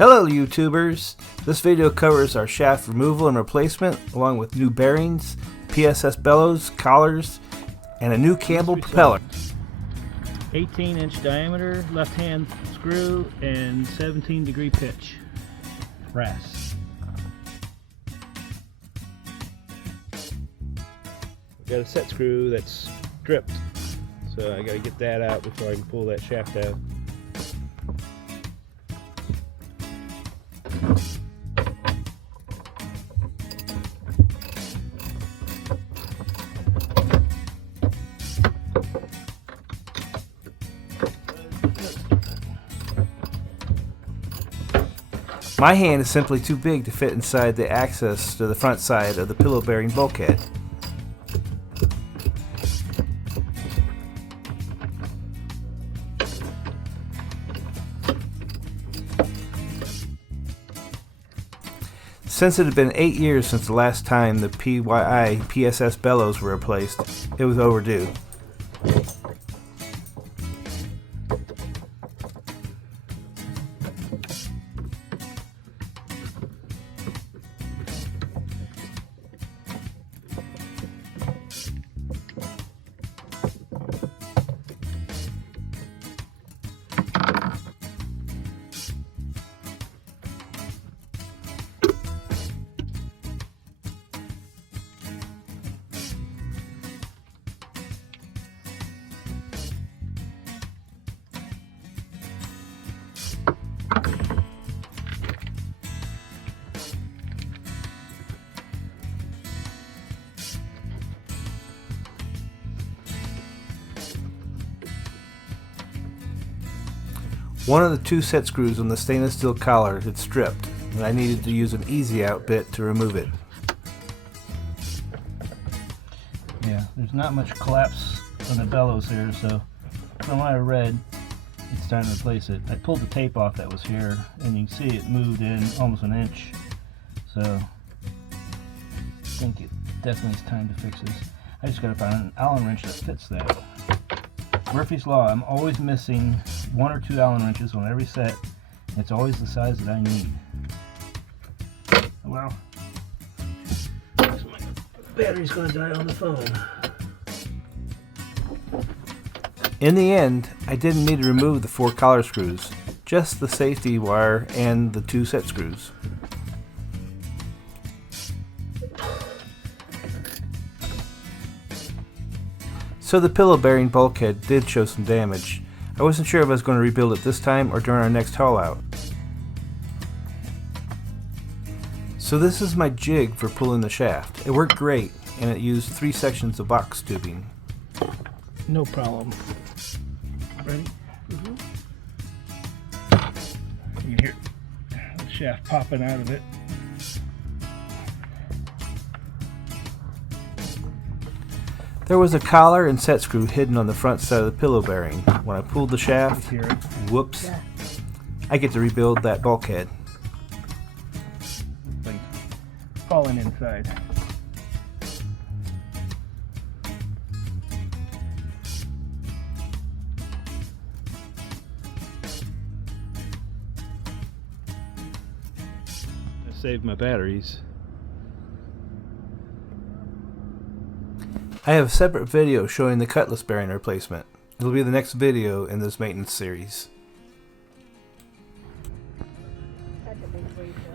Hello YouTubers! This video covers our shaft removal and replacement along with new bearings, PSS bellows, collars, and a new Campbell propeller. 18-inch diameter left hand screw and 17-degree pitch brass. We've got a set screw that's stripped, so I got to get that out before I can pull that shaft out. My hand is simply too big to fit inside the access to the front side of the pillow bearing bulkhead. Since it had been 8 years since the last time the PYI PSS bellows were replaced, it was overdue. One of the two set screws on the stainless steel collar had stripped, and I needed to use an easy out bit to remove it. Yeah, there's not much collapse on the bellows here, so from what I read, it's time to replace it. I pulled the tape off that was here, and you can see it moved in almost an inch, so I think it definitely is time to fix this. I just gotta find an Allen wrench that fits that. Murphy's Law, I'm always missing 1 or 2 Allen wrenches on every set. It's always the size that I need. Well, my battery's gonna die on the phone. In the end, I didn't need to remove the 4 collar screws, just the safety wire and the 2 set screws. So the pillow bearing bulkhead did show some damage. I wasn't sure if I was going to rebuild it this time or during our next haul out. So this is my jig for pulling the shaft. It worked great, and it used 3 sections of box tubing. No problem. Ready? You can hear the shaft popping out of it. There was a collar and set screw hidden on the front side of the pillow bearing. When I pulled the shaft, whoops, I get to rebuild that bulkhead. Like falling inside. I saved my batteries. I have a separate video showing the cutlass bearing replacement. It'll be the next video in this maintenance series.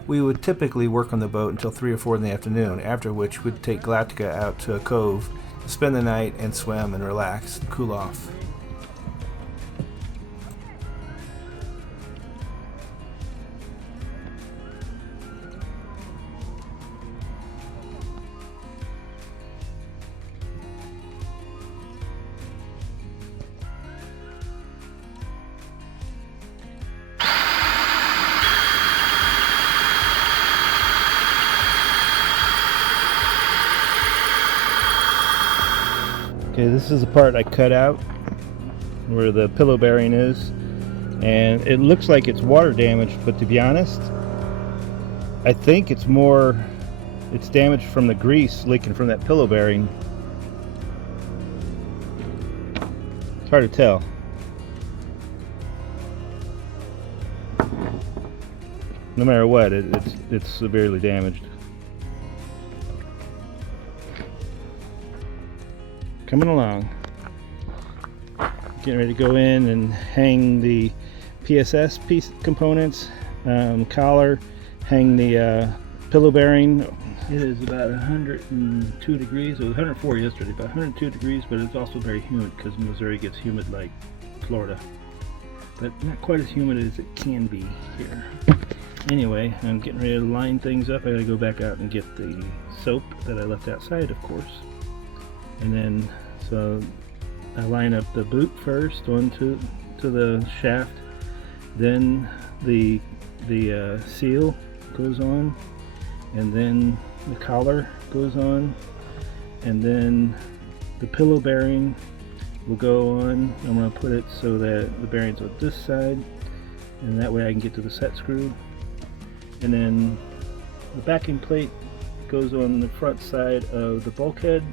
We would typically work on the boat until 3 or 4 in the afternoon, after which we'd take Galactica out to a cove to spend the night and swim and relax and cool off. Okay, this is the part I cut out where the pillow bearing is, and it looks like it's water damaged, but to be honest, I think it's damaged from the grease leaking from that pillow bearing. It's hard to tell. no matter what, it's severely damaged. Coming along. Getting ready to go in and hang the PSS piece components, collar, hang the pillow bearing. It is about 102 degrees. It was 104 yesterday, but 102 degrees, but it's also very humid because Missouri gets humid like Florida. But not quite as humid as it can be here. Anyway, I'm getting ready to line things up. I gotta go back out and get the soap that I left outside, of course. And then, so I line up the boot first onto the shaft, then the seal goes on, and then the collar goes on, and then the pillow bearing will go on. I'm going to put it so that the bearing's on this side, and that way I can get to the set screw. And then the backing plate goes on the front side of the bulkhead.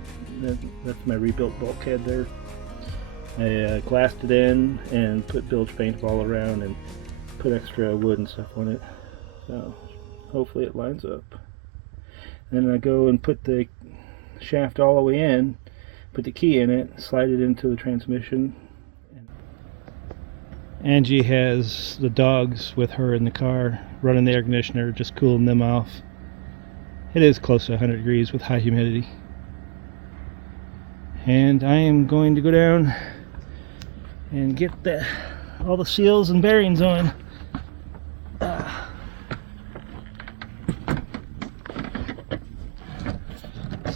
That's my rebuilt bulkhead there. I glassed it in and put bilge paint all around and put extra wood and stuff on it. So hopefully it lines up. And then I go and put the shaft all the way in, put the key in it, slide it into the transmission. Angie has the dogs with her in the car, running the air conditioner, just cooling them off. It is close to 100 degrees with high humidity. And I am going to go down and get all the seals and bearings on.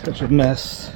Such a mess.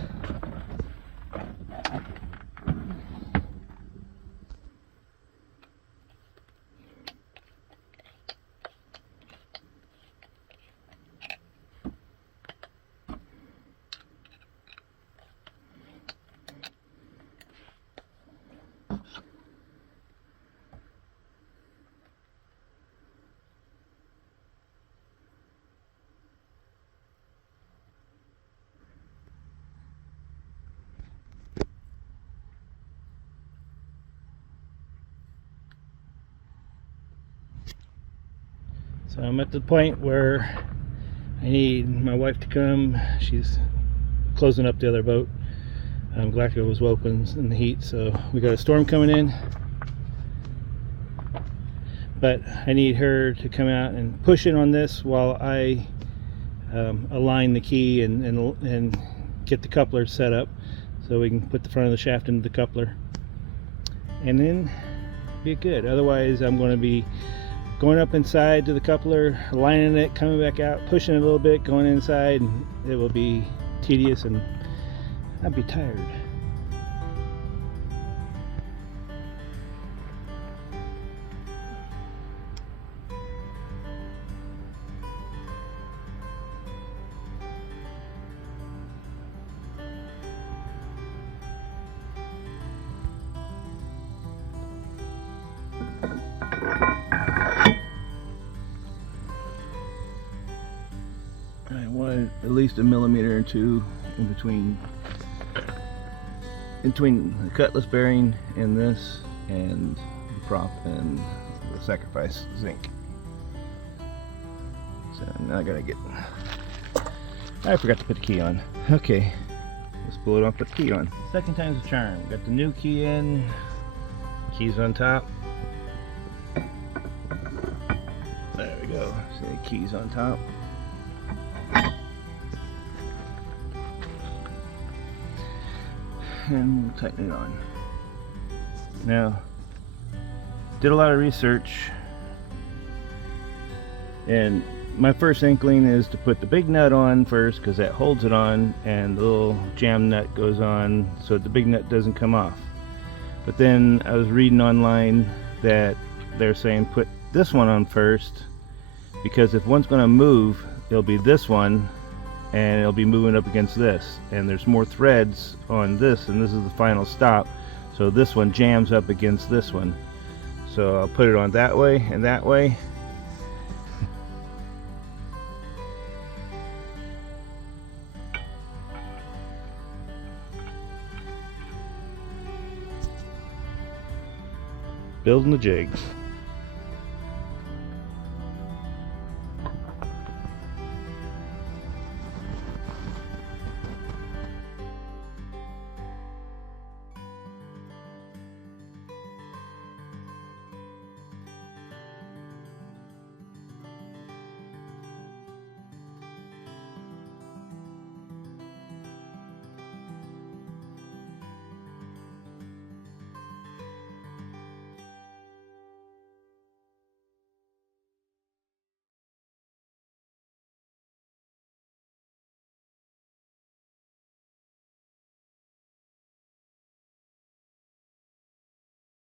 So I'm at the point where I need my wife to come. She's closing up the other boat. Galactica was open in the heat, so we got a storm coming in. But I need her to come out and push in on this while I align the key and get the coupler set up so we can put the front of the shaft into the coupler. And then be good. Otherwise I'm going to be going up inside to the coupler, aligning it, coming back out, pushing it a little bit, going inside, and it will be tedious and I'd be tired. I wanted at least a millimeter or two in between the cutlass bearing and this and the prop and the sacrifice zinc. So now I gotta I forgot to put the key on. Okay, let's pull it off, put the key on. Second time's a charm. Got the new key in, keys on top. There we go, see the keys on top. And we'll tighten it on. Now, did a lot of research, and my first inkling is to put the big nut on first because that holds it on, and the little jam nut goes on so that the big nut doesn't come off. But then I was reading online that they're saying put this one on first because if one's going to move, it'll be this one and it'll be moving up against this, and there's more threads on this, and this is the final stop, so this one jams up against this one. So I'll put it on that way and that way. Building the jig.